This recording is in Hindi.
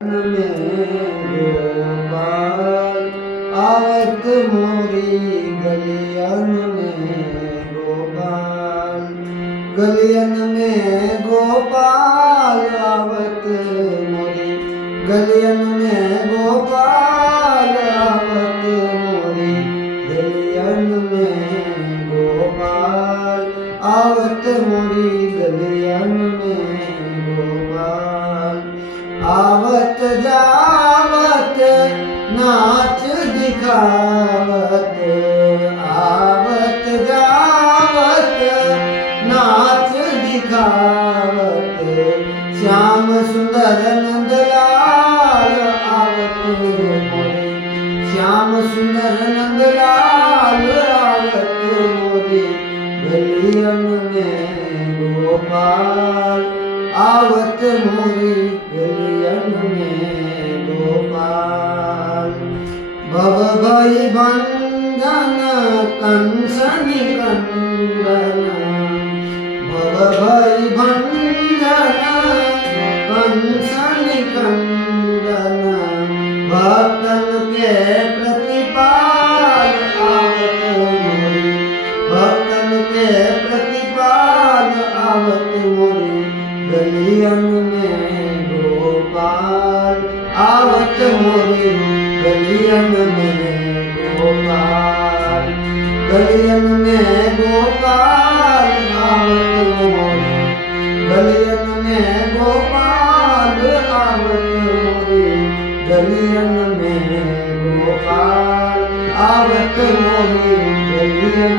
में गोपाल आवत मोरी गलियन में गोपाल, गलियन में गोपाल आवत मोरी गलियन में गोपाल आवत मोरी गलियन में गोपाल आवत मोरी गलियन में गोपाल। आवत जावत नाच दिखावत, आवत जावत नाच दिखावत, श्याम सुंदर नंदलाल आवत मोरे, श्याम सुंदर नंदलाल आवत मोरे गलियन में गोपाल आवत मोरी गलियन में गोपाल। भव भई भंजन कंस निकंदन, भव भई भंजन कंस निकंदन, भक्तन के प्रतिपाल आवत मोरी, भक्तन के प्रतिपाल आवत मोरी गलियन में गोपाल आवत मोरी गलियन में गोपाल, गलियन में गोपाल आवत मोरी गलियन में गोपाल आवत मोरी गलियन में गोपाल आवत मोरी गलियन